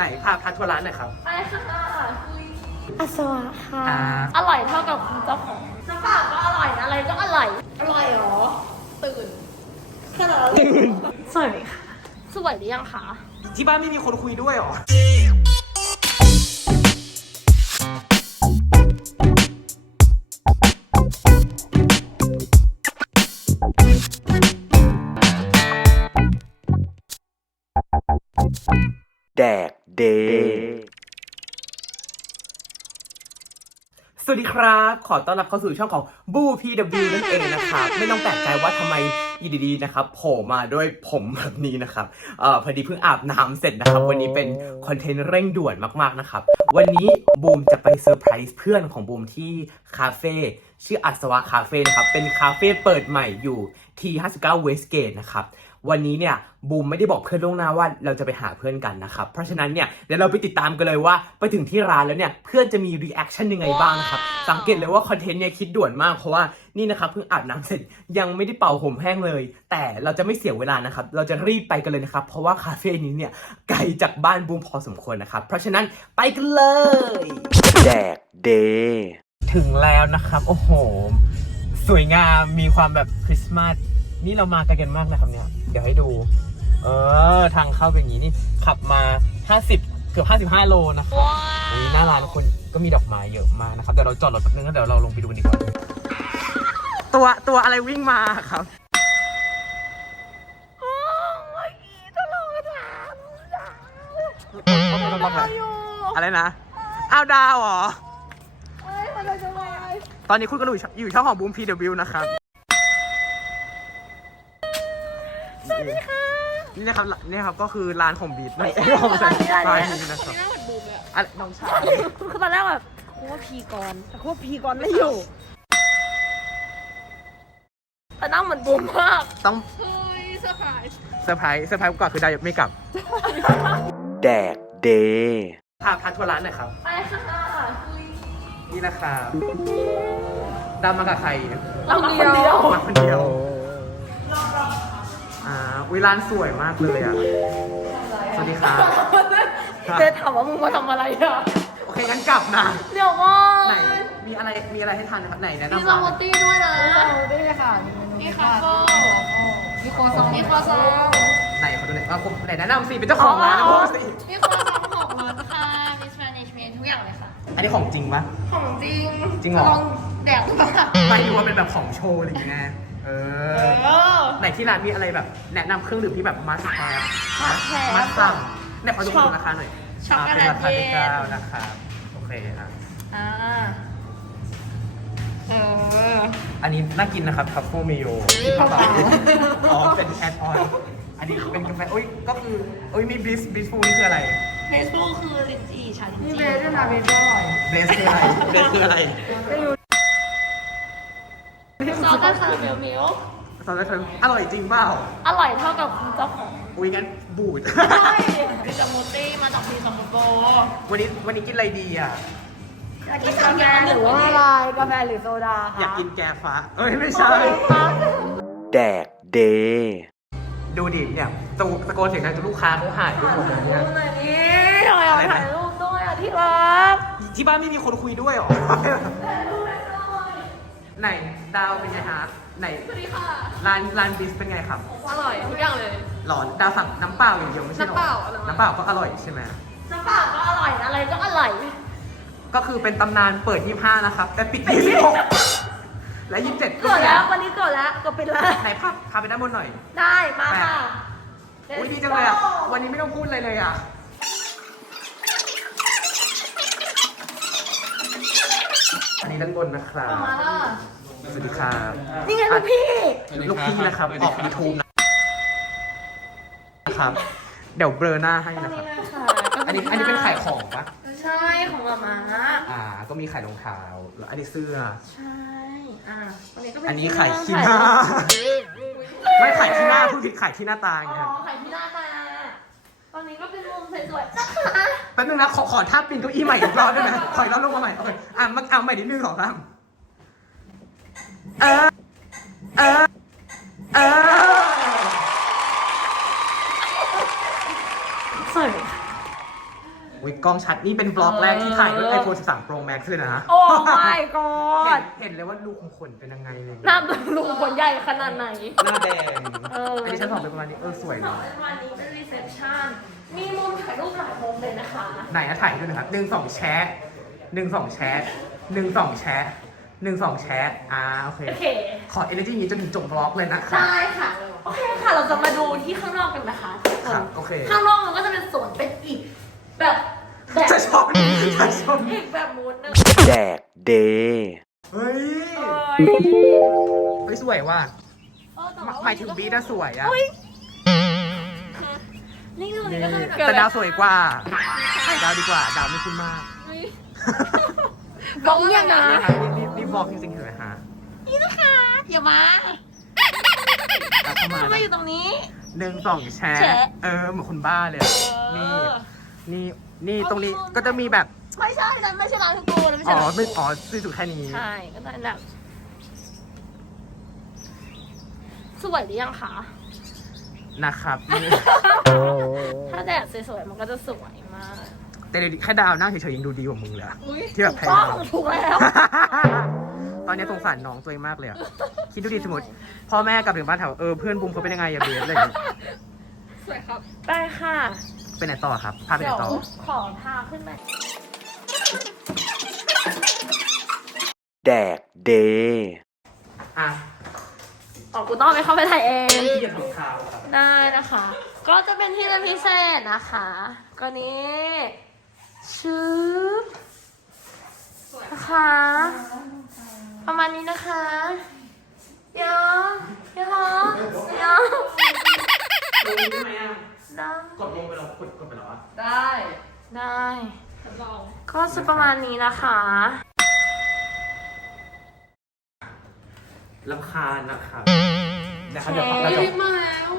ไหนพาพาทัวร์ร้านหน่อยครับ ไปค่ะอัศวะค่ะ อ่า อร่อยเท่ากับคุณเจ้าของเจ้าบ่าวก็อร่อยนะอะไรก็อร่อย อร่อยเหรอ ตื่นขนาดนั้นสวยไหมคะ สวยหรือยังคะที่บ้านไม่มีคนคุยด้วยเหรอ แดก เดสวัสดีครับ ขอต้อนรับเข้าสู่ช่องของบูพีดนั่นเองนะครับ ไม่ต้องแปลกใจว่าทำไม อยู่ดีๆนะครับโผล่มาด้วยผมแบบนี้นะครับเอ่อพอดีเพิ่งอาบน้ำเสร็จนะครับ วันนี้เป็นคอนเทนต์เร่งด่วนมากๆนะครับ วันนี้บูมจะไปเซอร์ไพรส์เพื่อนของบูมที่คาเฟ่ชื่ออัศวะคาเฟ่นะครับ เป็นคาเฟ่เปิดใหม่อยู่ที่59 Westgate นะครับวันนี้เนี่ยบูมไม่ได้บอกเพื่อนล่วงหน้าว่าเราจะไปหาเพื่อนกันนะครับ เพราะฉะนั้นเนี่ยเดี๋ยวเราไปติดตามกันเลยว่า ไปถึงที่ร้านแล้วเนี่ยเพื่อนจะมีรีแอคชั่นยังไงบ้างนะครับ สังเกตเลยว่าคอนเทนต์เนี่ยคิดด่วนมากเพราะว่านี่นะครับเพิ่งอาบน้ำเสร็จยังไม่ได้เป่าผมแห้งเลย แต่เราจะไม่เสียเวลานะครับ เราจะรีบไปกันเลยนะครับ เพราะว่าคาเฟ่นี้เนี่ยไกลจากบ้านบูมพอสมควรนะครับ เพราะฉะนั้นไปกันเลย แดกเดถึงแล้วนะครับ โอ้โห สวยงามมีความแบบคริสต์มาสนี่เรามาไกลกันมากนะครับเนี่ย เดี๋ยวให้ดู เออ ทางเข้าเป็นอย่างนี้นี่ขับมา 50 เกือบ 55 โลนะครับอันนี้หน้าร้านคนก็มีดอกไม้เยอะมากนะครับเดี๋ยวเราจอดรถแป๊บนึงแล้วเดี๋ยวเราลงไปดูกันดีกว่า ตัวตัวอะไรวิ่งมาครับ โอ้ยจะลงมาถามอะไรนะ อ้าวดาวเหรอเอ้ยมันจะไปตอนนี้คุณก็อยู่ช่องอยู่ช่องของบูม PW นะครับ สวัสดีค่ะนี่นะครับนี่ครับก็คือร้านของบีทนั่นเองของใส่ร้านนี้นะครับหน้าเหมือนบูมเลยอะอะไรน้องชายคือตอนแรกแบบกูว่าพีกรแต่กูว่าพีกรไม่อยู่ แต่หน้าเหมือนบูมมากต้องเฮ้ยเซอร์ไพรส์เซอร์ไพรส์เซอร์ไพรส์ก่อนคือได้ไม่กลับ แดกเดพาพาทัวร์ร้านหน่อยครับ ไปค่ะคุยนี่นะครับดำมากับใครเราคนเดียวมาคนเดียว อ่าวิร้านสวยมากเลยอะ สวัสดีครับเจถามว่ามึงมาทำอะไรอะ โอเคงั้นกลับนะ เดี๋ยวก่อไหนนมีอะไรมีอะไรให้ทานนะครับไหนแนะมีนำสร้านหมูน่ทอยตี้ด้วยนะ ได้ค่ะ มีคาโฟ่มีโคซองมีครัวซองไหนขอดูหน่อยว่าผมไหนแนะนำสิเป็นเจ้าของร้านนะพูดสิมีครัวซองของรสค่ะมีสเปนิชเมนทุกอย่างเลยค่ะ อันนี้ของจริงปะของจริงจริงเหรอลองแดกดูค่ะไม่รู้ว่าเป็นแบบของโชว์อะไรอย่างเงี้ยเออเออไหนที่ร้านมีอะไรแบบ แนะนำเครื่องดื่มที่แบบมาสแคร์ must have มาสั่งเนี่ยขอดูดูราคาหน่อยช็อกโกแลตาเป็นราคาเย็นที่เก้านะครับโอเคอะอ่า เออ อันนี้น่ากินนะครับทัฟเฟิลเมโยที่เข้าไปอ๋อเป็นแอดออนอันนี้เป็นกาแฟโอ้ยก็คือโอ้ยมีบลิสบลิสฟูนี่คืออะไรเฟซบุ๊กคือลิ้นจี่ชาลิ้นมีจี่เบสด้วยนะเบสอร่อยเบสคืออะไรเบสคืออะไรซอสกันคาราเมลมิลค์ซอสอะไรอร่อยจริงเปล่าอร่อยเท่ากับคุณเจ้าของอุ้ยงั้นบูดใช่มีสมูทตี้มาจากพีสมูทโบวันนี้วันนี้กินอะไรดีอะ อยากกินกาแฟหรือว่าอะไรกาแฟหรือโซดาคะอยากกินแกฟ้าเอ้ยไม่ใช่ แดกเดดูดิเนี่ยตูตะโกนเสียงดังจนลูกค้าเขาหายไปหมดเลยเนี่ยดูหน่อยนี่ทำไมเอาถ่ายรูปด้วยอะที่รักที่บ้านไม่มีคนคุยด้วยเหรอ ไหนดาวเป็นไงฮะไหนสวัสดีค่ะ ร้านร้านบิสเป็นไงครับ อร่อยทุกอย่างเลย หลอนดาวสั่งน้ำเปล่าอย่างเดียวไม่ใช่หรอ น้ำเปล่าอะไรวะ น้ำเปล่าก็อร่อยใช่ไหม น้ำเปล่าก็อร่อยนะอะไรก็อร่อย ก็คือเป็นตำนานเปิด 25 นะครับ แต่ปิด 26 และ 27 ก็เกิดปิดแล้ววันนี้เกิดแล้วก็เป็นแล้วไหนพาพาไปด้านบนหน่อย ได้มาค่ะอุ้ยดีจังเลยอะ วันนี้ไม่ต้องพูดอะไรเลยอะอันนี้ด้านบนนะครับ มาล่ะสวัสดีครับนี่ไงลูกพี่ ลูกพี่นะครับ ออกยูทูบนะครับ เดี๋ยวเบลอหน้าให้นะครับนี่เลยค่ะอันนี้อันนี้เป็นขายของปะ ใช่ของมาม่าอ่า ก็มีขายรองเท้าแล้วอันนี้เสื้อ ใช่ อะอันนี้ก็เป็นอันนี้ขายขี้หน้า ไม่ขายที่หน้าพูดผิดขายที่หน้าตาอ๋ไงอขายที่หน้าตาตอนนี้ก็เป็นมุมสวยๆนะคะแป๊บนึงนะขอขอท่าปีนเก้าอี้ใหม่อีกรอบได้ไหมขออีกรอบลงมาใหม่โอเคอะมาเอาใหม่นิดนึงสองสามเออเออเออ สวย อุ้ยกล้องชัดนี่เป็นบล็อกแรกที่ถ่ายด้วย iPhone 13 Pro Max เลยนะโอ้ my god เห็นเลยว่าลูกของขนเป็นยังไงเลยหน้าลุงคนใหญ่ขนาดไหน หน้าแดงเอออั อันนี้ฉันสองเป็นประมาณนี้เออสวยต่อเนาะเป็นวันนี้เป็นรีเซพชันมีมุมถ่ายรูปหลายมุมเลยนะคะ ไหนอะถ่ายด้วยนะครับหนึ่งสองแชะหนึ่งสองแชะหนึ่งสองแชะหนึ่งสองแชะอ่าโอเค โอเค ขอ energy นี้จนถึงจบบล็อกเลยนะคะ ได้ค่ะ โอเคค่ะ เราจะมาดูที่ข้างนอกกันนะคะทุกคครันบโอเค ข้างนอกมันก็จะเป็นสวนเป็นอีก แบบแบบจะชอบจะชอบอีกแบบมูดหนึงแดกเดเฮ้ยเอ้ยเฮ้ยสวยว่ะเออแต่หว่ามายถึงบีดอะสวยอะอุ๊ยนี่ดูนี่ก็จะเป็นแบบแต่ดาวสวยกว่า ดาวดีกว่า ดาวไม่คุ้นมากอุ๊ยบอกเนี่ยนะนะครับนี่นี่นี่บอกจริงๆเห็นไหมฮะนี่นะคะอย่ามาเอาเข้ามาทำไมอยู่ตรงนี้ หนึ่งสองแชร์แชะเออเหมือนคุณบ้าเลยอะเอนี่อ นี่นี่ตรงนี้ก็จะมีแบบไม่ใช่นั่นไม่ใช่ร้านทุกตัวไม่อ๋ใช่อร้านไม่อ๋อซื้อสุดแค่นี้ ใช่ก็จะแบบสวยหรือยังคะนะครับนี่ถ้าแดดสวยๆมันก็จะสวยมากแต่เดี๋ยวแค่ดาวหน้าเฉยๆยังดูดีกว่ามึงเลยอะ อุ้ยที่แบบถูกต้องถูกแล้ว ตอนนี้สงสารน้องตัวเองมากเลยอะคิดดูดิสมมติพ่อแม่กลับถึงบ้านถามว่าเออเพื่อนบุมเขาเป็นยังไงอะเบสอะไรอย่างเงี้ยสวยครับได้ค่ะ ไปไหนต่อครับ พาไปไหเดี๋นยวต่อ ขอพาขึ้นไปแดกเดอะอ๋อกูต้องเอาไปเข้าไปถ่ายเอง ที่จะทำข่าวครับ ได้นะคะ ก็จะเป็นที่เรียนพิเศษนะคะ ก็นี้ชืบนะคะ ประมาณนี้นะคะเดี๋ยวเดี๋ยวเดี๋ยวลงได้ไหมอะ ได้ กดลงไปแล้วกดกดไปแล้วอะได้ได้ก็จะประมาณนี้นะคะ ลำคาญนะครับนะครับเดี๋ยวเราจะ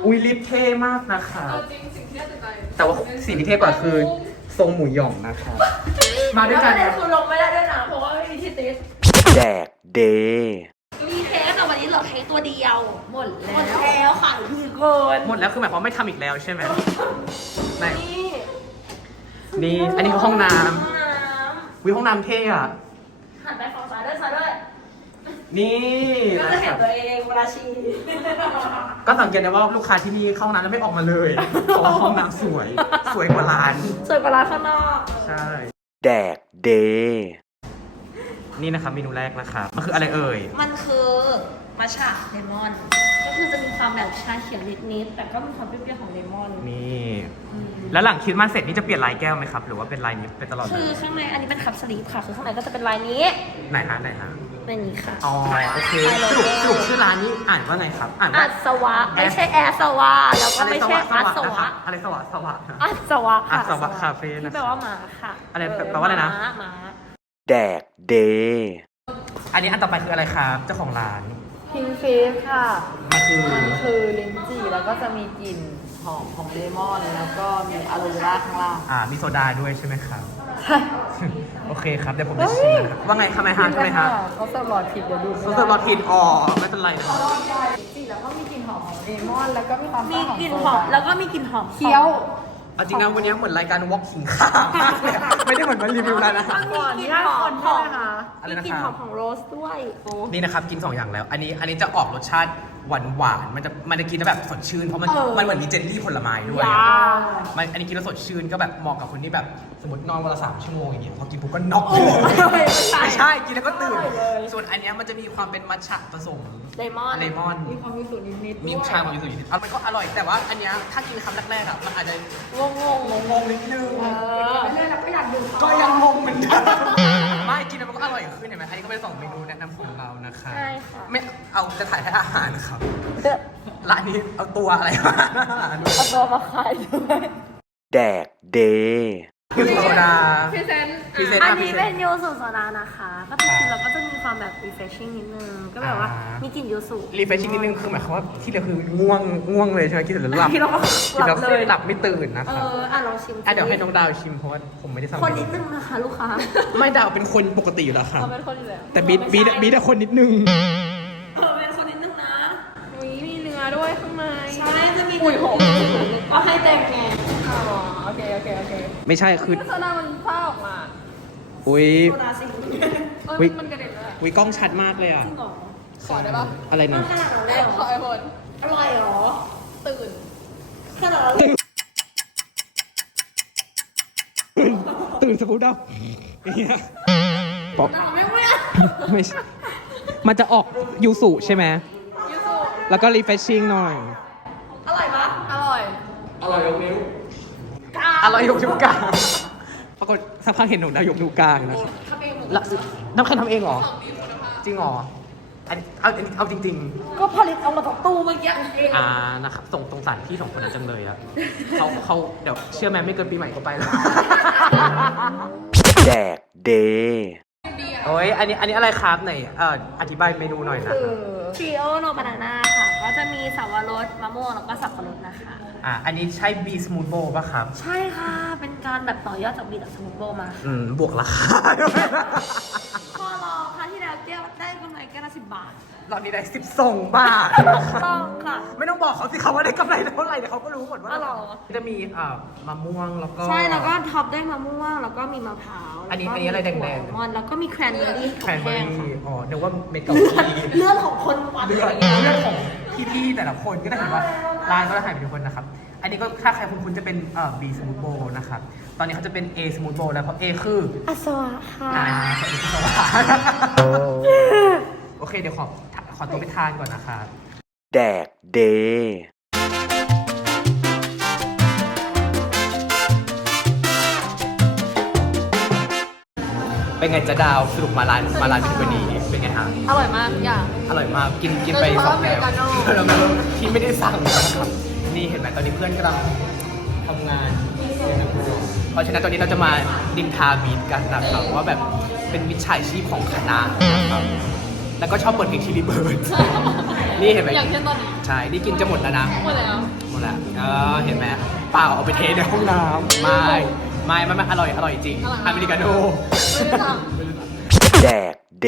อุ้ยลิปเท่มากนะคะแต่ว่าสิ่งที่เท่กว่าคือทรงหมูหย่องนะครับมาด้วยกัน แล้วประเด็นคือลงไม่ได้ด้วยนะเพราะว่าไม่มีที่ติด แดกเดมีเค้กแต่วั นนี้เหลือเค้กตัวเดียวหมดแล้วหมดแล้วค่ะพี่เกินหมดแล้วคือหมายความว่าไม่ทำอีกแล้วใช่ไหมไหนนี่นี่อันนี้คือห้องน้ห้องน้ำวิห้องน้ำเท่อะำหันไปฝั่งซ้ายด้วยซ้ายด้วยนี่ก็นะจะคเห็นรับตัวเองเวลาชีก็สังเกตได้ว่าลูกค้าที่นี่เข้าห้องน้ำแล้วไม่ออกมาเลยเพราะว่าห้องน้ำสวยสวยกว่าร้าน สวยกว่าร้านข้างนอกใช่ แดกเด นี่นะครับเมนูแรกนะครับ มันคืออะไรเอ่ย มันคือ มัชฉะเลมอน ก็คือจะมีความแบบชาเขียวนิดๆแต่ก็มีความเปรี้ยวๆของเลมอนนี่แล้วหลังคิดมาสเสร็จนี่จะเปลี่ยนลายแก้วไหมครับ หรือว่าเป็นลายนี้เป็นตลอดเลคือยข้างในอันนี้เป็นคัพสลีปค่ะ คือข้างในก็จะเป็นลายนี้ไหนฮะไหนฮะในนี้ค่ะ อ๋อโอเคไปเลยสรุปสรุปชื่อร้านนี้อ่านว่าไงครับ อ่านว่าอัศวะ ไม่ใช่แอร์สวะแล้วก็ไม่ใช่อัศนะควะรับอะไรสวะสวะนะอัศวะค่ะอัศวะคาเฟ่นะที่แปลว่าหมาค่ะอะไรแปลแปลว่าอะไรนะม้าม้าแดกเด อันนี้อันต่อไปคืออะไรครับ เจ้าของร้าน พิงฟีสค่ะ มันคือมันคือลิ้นจี่แล้วก็จะมีกลิ่นหอมของเลมอน แล้วก็มีอะโลเวราข้างล่าง อ่ามีโซดาด้วยใช่ไหมครับ ใช่ โอเคครับ เดี๋ยวผมจะชิมนะครับว่าไงครับไมฮะใช่ไหมฮะเขาเสิร์ฟหลอดผิดเดี๋ยวดูเขาเสิร์ฟรอผิดอ๋อไม่เป็นไรนะครับลิ้นจี่แล้วก็มีกลิ่นหอมของเลมอน แล้วก็มีความมีซ่าของกลิ่นโซหอมดาแล้วก็มีกลิ่นหอมเคี้ยว เอาจริงนะวันนี้เหมือนรายการวอล์กขิงข้าวมากเลยไม่ได้เหมือนมารีวิวร้านอาหาร ก่อนมีกลิ่นหอมของอะไรมีนะกลิ่นคหรัอบมของโรสด้วย นี่นะครับกินสองอย่างแล้ว อันนี้อันนี้จะออกรสชาติหวานหวานๆมันจะมันจะกินแล้วแบบสดชื่นเพราะมันเออ มันเหมือนมีเจลลี่ผลไม้ด้วยยามันอันนี้กินแล้วสดชื่นก็แบบเหมาะกับคนที่แบบสมมตินอนวันละสามชั่วโมงอย่างเงี้ยพอกินปุ๊บก็น็อกเลยไม่ใช่ไม่ใช่กินแล้วก็ตื่นอร่อยเลย ส่วนอันเนี้ยมันจะมีความเป็นมัทฉะผสม เลมอนเลมอน มีความมีสูตรนิดๆมีด้วยชาความมีสูตรอยู่นิดมันก็อร่อยแต่ว่าอันเนี้ยถ้ากินคำแรกๆอะมันอาจจะงงงงงงๆนิดนึง เออ เรื่อยๆแล้วก็อยากดูก็ยังงงเหมือนเดิม ไม่กินแล้วมันก็อร่อยขึ้นเห็นไหมอันนี้ก็เป็นสองเมนูแนะนำของเรานะคะใช่ค่ะไม่เอาจะถ่ายให้อาหารครับร้านนี้เอาตัวอะไรมาเอาตัวมาขายด้วยแดกเดคือโซดาพรีเซนต์พรีเซนต์อันมาพรีนี้เซเป็นนต์ยูสุโซดานะคะ ก็จริงๆเราก็จะมีความแบบ refreshing นิดนึง ก็แบบว่าอ่า มีมีกลิ่นยูสุรีเฟรชชิ่งนิดนึงคือหมายความว่าที่เหลือคือง่วงง่วงเลยใช่ไหมกินเสร็จแล้วหลับที่เราก็กินหแล้ลัวบเลยหลับไม่ตื่นนะเอครับออะลองชิมอะเดี๋ยวให้น้องดาวชิมเพราะว่าผมไม่ได้สั่งคนนิดนึงนะคะลูกค้าไม่ดาวเป็นคนปกติอยู่แล้วครับ เราเป็นคนอยู่แล้วแต่บีดบีดบีดอะคนนิดนึง เออเป็นคนนิดนึงนะมีมีเนื้อด้วยข้างในใช่จะมีกุยหงก็ให้แตงไงอ๋ออเคโอเคโอเคไม่ใช่คือโซดามันฟ้าออกมาอุ้ย โซดาสิเอ้อุ๊ยยมันกระเด็นเลยอุ้ยกล้องชัดมากเลยอะ ขอได้ปะอะไรนะขอไอโฟนอร่อยเหรอตื่นตื่นสปูดับเนี่ยป๊อปไม่ไม่ใช่มันจะออกยูสุใช่ไหมยูสุแล้วก็รีเฟชชิ่งหน่อย อร่อยปะอร่อย อร่อยยกนิ้วอร่อยยกนิ้วกลางปรากฏสักพักเห็นหนูได้ยกนิ้วกลางนะทำเองหมดแล้วน้ำแข็งทำเองเหรอ จริงเหรอ อันเอาเอาจริงก็ผลิตเอามาจากตู้เมื่อกี้เองๆอ่านะครับส่งสงสารพี่สองคนนั้นจังเลยอะเขาเขาเดี๋ยวเชื่อไหมไม่เกินปีใหม่เขาไปแล้ว แดกเดโอ้ยอันนี้อันนี้อะไรครับไหนเอ่ออธิบายเมนูหน่อยนะทริโอโนบานาน่าค่ะ ก็จะมีสับปะรดมะม่วงแล้วก็สับปะรดนะคะ อ่าอันนี้ใช่บีสมูทโบป่ะครับ ใช่ค่ะ เป็นการแบบต่อยอดจากบีดับสมุนโบมา อืม บวกราคาด้วย แล้วแก้วได้กำไรแก้วละสิบบาทรอบนี้ได้สิบสองบาท ต้องค่ะ ไม่ต้องบอกเขาสิเขาว่าได้กำไรเท่าไหร่เดี๋ยวเขาก็รู้หมดว่าอ๋อเหรอ จะมีอ่ามะม่วงแล้วก็ ใช่แล้วก็ท็อปด้วยมะม่วงแล้วก็มีมะพร้าวอันนี้ล้วก็อันนี้อะไรมีถั่วแดงๆอัลมอนด์แล้วก็มีแครนเบอร์รี่แครนเบอแห้งรี่ค่ะอ๋อนึกว่าเม็ดเกาหลีเลือดของคนวัดเรื่องอะไรเงี้ยเรื่องของพี่ๆแต่ละคนก็ได้เห็นว่าร้านก็ได้หายไปทุกคนนะครับ อันนี้ก็ถ้าใครคุณคุณจะเป็นเอ่อ B Smooth Bowl นะครับ ตอนนี้เขาจะเป็น A Smooth Bowl แล้วเพราะ A คืออัศวะค่ะ อ่าขอบคุณครับโอเคเดี๋ยวขอขอตัวไปทานก่อนนะครับ แดกเดเป็นไงจะดาวสรุปมาร้านมาร้านเป็นวันนี้เป็นไงฮะอร่อยมากทุกอย่าง อร่อยมากกินกินไปโดยเฉสอพาะงแก้วอเมริกาโน่ แล้วไม่รู้ที่ไม่ได้สั่งนะครับ นี่เห็นไหมตอนนี้เพื่อนกำลังทำงานเพราะฉะนั้นตอนนี้เราจะมาดินทาบีทกันนะครับว่าแบบเป็นมิจฉาชีพของคณะนะครับแล้วก็ชอบเปิดเพลงทีรีเบิร์ดนี่เห็นไหมอย่างเช่นตอนนี้ใช่ นี่กินจะหมดแล้วนะ หมดแล้วหมดแล้วเออเห็นไหมเปล่าเอาไปเทในห้องน้ำไม่ไม่ไม่ไม่อร่อยอร่อยจริงอร่อยอเมริกาโน่ ไม่ได้สั่งแดกเด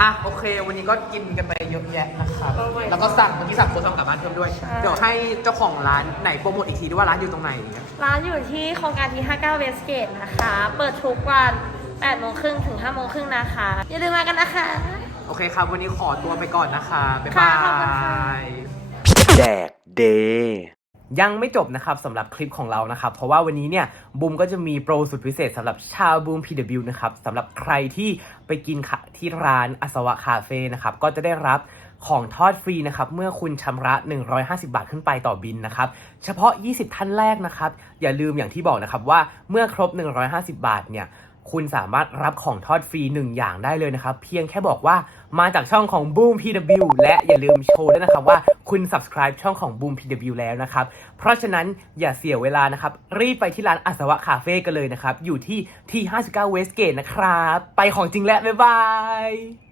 อะโอเค วันนี้ก็กินกันไปเยอะแยะนะครับแล้วก็สั่งเมื่อกี้สั่งโคซองกลับบ้านเพิ่มด้วย เดี๋ยวให้เจ้าของร้านไหนโปรโมทอีกทีด้วยว่าร้านอยู่ตรงไหนร้านอยู่ที่โครงการที่ 59 เวสเกตนะคะ เปิดทุกวัน8โมงครึ่งถึง5โมงครึ่งนะคะ อย่าลืมมากันนะคะ โอเคครับ วันนี้ขอตัวไปก่อนนะคะบ๊ายค่ะบาขอบคุณค่ะ ย แดกเดยังไม่จบนะครับสำหรับคลิปของเรานะครับ เพราะว่าวันนี้เนี่ยบูมก็จะมีโปรสุดพิเศษสำหรับชาวบูม PW นะครับสำหรับใครที่ ไปกินค่ะที่ร้านอสวะคาเฟ่นะครับก็จะได้รับของทอดฟรีนะครับเมื่อคุณชำระ 150 บาทขึ้นไปต่อบินนะครับเฉพาะ 20 ท่านแรกนะครับอย่าลืมอย่างที่บอกนะครับว่าเมื่อครบ 150 บาทเนี่ย คุณสามารถรับของทอดฟรีหนึ่งอย่างได้เลยนะครับ เพียงแค่บอกว่ามาจากช่องของ Boom PW และอย่าลืมโชว์ด้วยนะครับว่าคุณ subscribe ช่องของ Boom PW แล้วนะครับ เพราะฉะนั้นอย่าเสียเวลานะครับ รีบไปที่ร้านอาสวะคาเฟ่กันเลยนะครับ อยู่ที่ที่ 59 Westgate นะครับ ไปของจริงแล้วบ๊ายบาย